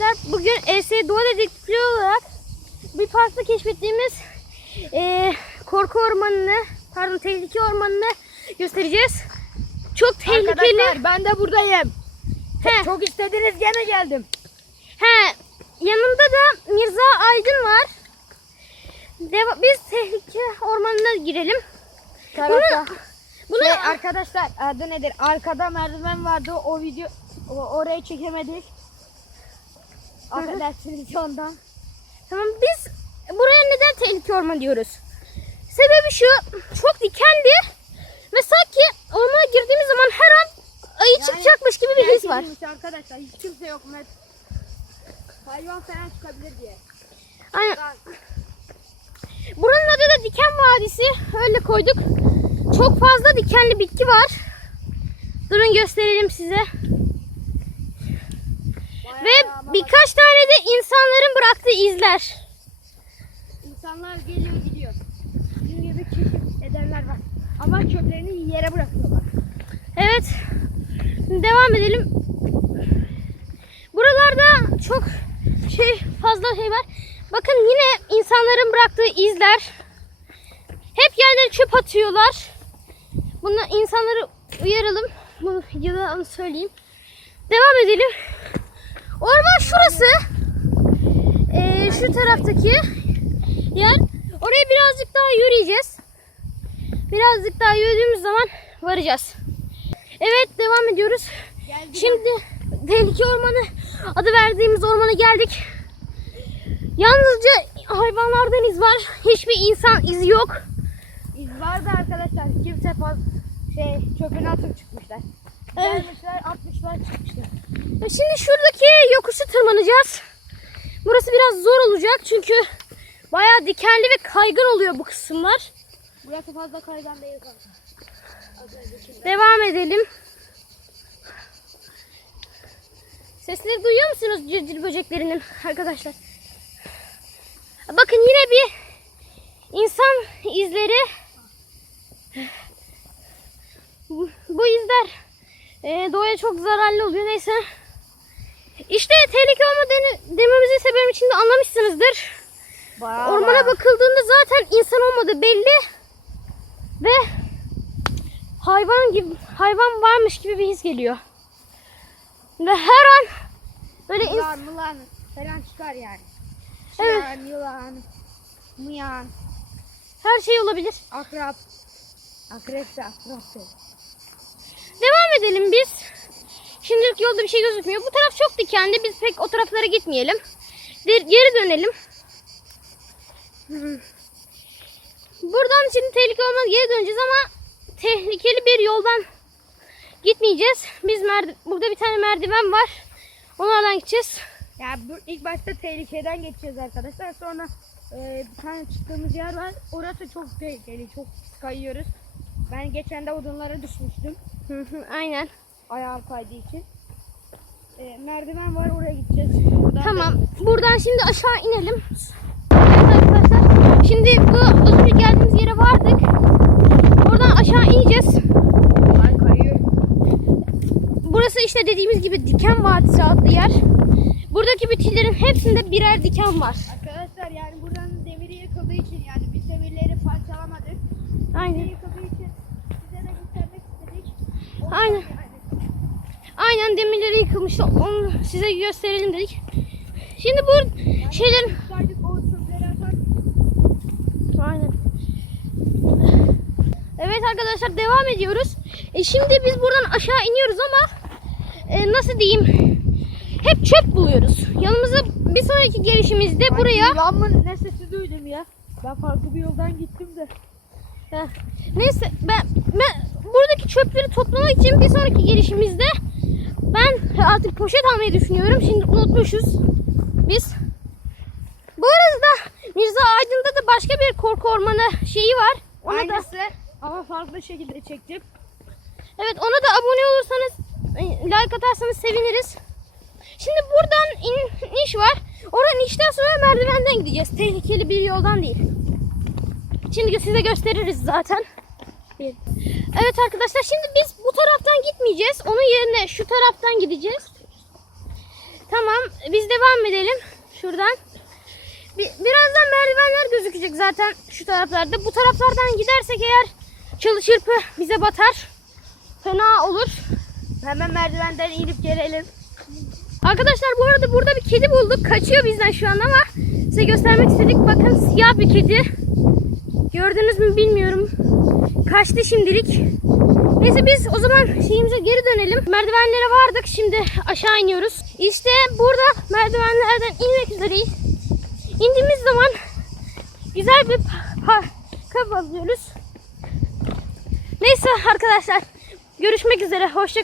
Arkadaşlar bugün ES Doğa Dedektifliği olarak bir parkta keşfettiğimiz eee, korku ormanını, pardon tehlike ormanını göstereceğiz. Çok tehlikeli. Arkadaşlar ben de buradayım. He, Çok istediniz gene geldim. he, yanında da Mirza Aydın var. Deva- biz tehlike ormanına girelim. Tarafta. Bunu Şey, arkadaşlar adı nedir? Arkada merdiven vardı. O video o, orayı çekemedik. Affedersiniz ondan. Tamam biz buraya neden tehlike ormanı diyoruz? Sebebi şu çok dikenli ve sanki ormana girdiğimiz zaman her an ayı Yani çıkacakmış gibi bir his var. Arkadaşlar hiç kimse yok. Met. Hayvan falan çıkabilir diye. Aynen. Buranın adı da Diken Vadisi. Öyle koyduk. Çok fazla dikenli bitki var. Durun gösterelim size. Ve birkaç tane de insanların bıraktığı izler. insanlar geliyor gidiyor. Gibi keşif edenler var. Ama çöplerini yere bırakıyorlar. Evet. Devam edelim. Buralarda çok şey fazla şey var. Bakın yine insanların bıraktığı izler. Hep yerlere çöp atıyorlar. Bunu insanları uyaralım. Bu videoda onu söyleyeyim. Devam edelim. Orman şurası. Ee, şu taraftaki yer. Oraya birazcık daha yürüyeceğiz. Birazcık daha yürüdüğümüz zaman varacağız. Evet devam ediyoruz. Geldi. Şimdi tehlike ormanı adı verdiğimiz ormana geldik. Yalnızca hayvanlardan iz var. Hiçbir insan izi yok. İz vardı arkadaşlar. Kimse fazla şey çöpünü atıp çıkmışlar. Evet. Gelmişler atmışlar çıkmışlar. Şimdi şuradaki yokuşu tırmanacağız. Burası biraz zor olacak çünkü bayağı dikenli ve kaygan oluyor bu kısımlar. Burası fazla kaygan değil kanka. Devam edelim. Sesleri duyuyor musunuz cırcır böceklerinin arkadaşlar? Bakın yine bir insan izleri. Bu, bu izler e, doğaya çok zararlı oluyor. Neyse. İşte tehlike olma dememizin sebebi için de anlamışsınızdır. Bayağı Ormana bayağı. bakıldığında zaten insan olmadığı belli ve hayvan gibi hayvan varmış gibi bir his geliyor. Ve her an böyle ins- Yılan mılan falan çıkar yani. Evet. Yılan, mıyan, her şey olabilir. akrap. Akrep de akrap değil. Devam edelim biz. Şimdilik yolda bir şey gözükmüyor. Bu taraf çok dikenli. Biz pek o taraflara gitmeyelim. Geri dönelim. Hmm. Buradan şimdi tehlike olmaz geri döneceğiz ama tehlikeli bir yoldan gitmeyeceğiz. Biz merdi- burada bir tane merdiven var. Onlardan gideceğiz. Yani bu, ilk başta tehlikeden geçeceğiz arkadaşlar. Sonra e, bir tane çıktığımız yer var. Orası çok tehlikeli. Çok kayıyoruz. Ben geçen de odunlara düşmüştüm. Aynen. Ayağım kaydığı için. E, merdiven var oraya gideceğiz. Buradan Tamam. Buradan şimdi aşağı inelim. Evet arkadaşlar. Şimdi bu az önce geldiğimiz yere vardık. Oradan aşağı ineceğiz. Burası işte dediğimiz gibi Diken Vadisi adlı yer. Buradaki bitkilerin hepsinde birer diken var. Arkadaşlar yani buradan demiri yıkıldığı için yani biz demirleri parçalamadık. Demiri Aynen. yıkıldığı için size de göstermek istedik. O yüzden Aynen. Aynen demirleri yıkılmıştı. Onu size gösterelim dedik. Şimdi bu atar. Aynen. Evet arkadaşlar devam ediyoruz. E şimdi biz buradan aşağı iniyoruz ama e, nasıl diyeyim? Hep çöp buluyoruz. Yanımıza bir sonraki gelişimizde buraya Yılan mı ne sesi duydum ya. Ben farklı bir yoldan gittim de. Heh. Neyse ben, ben buradaki çöpleri toplamak için bir sonraki gelişimizde ben artık poşet almayı düşünüyorum. Şimdi unutmuşuz biz. Bu arada Mirza Aydın'da da başka bir korku ormanı şeyi var. Ona da, Aynısı ama farklı şekilde çektim. evet ona da abone olursanız like atarsanız seviniriz. Şimdi buradan in, iniş var. Oradan inişten sonra merdivenden gideceğiz. Tehlikeli bir yoldan değil. Şimdi size gösteririz zaten. Evet arkadaşlar şimdi biz bu taraftan gitmeyeceğiz. Onun yerine şu taraftan gideceğiz. Tamam biz devam edelim şuradan. Bir, birazdan merdivenler gözükecek zaten şu taraflarda. Bu taraflardan gidersek eğer çalı çırpı bize batar. Fena olur. Hemen merdivenden inip gelelim. Arkadaşlar bu arada burada bir kedi bulduk. Kaçıyor bizden şu an ama size göstermek istedik. Bakın siyah bir kedi. Gördünüz mü bilmiyorum. Kaçtı şimdilik. Neyse biz o zaman şeyimize geri dönelim. Merdivenlere vardık. Şimdi aşağı iniyoruz. İşte burada merdivenlerden inmek üzereyiz. İndiğimiz zaman güzel bir parka alıyoruz. Neyse arkadaşlar görüşmek üzere. Hoşça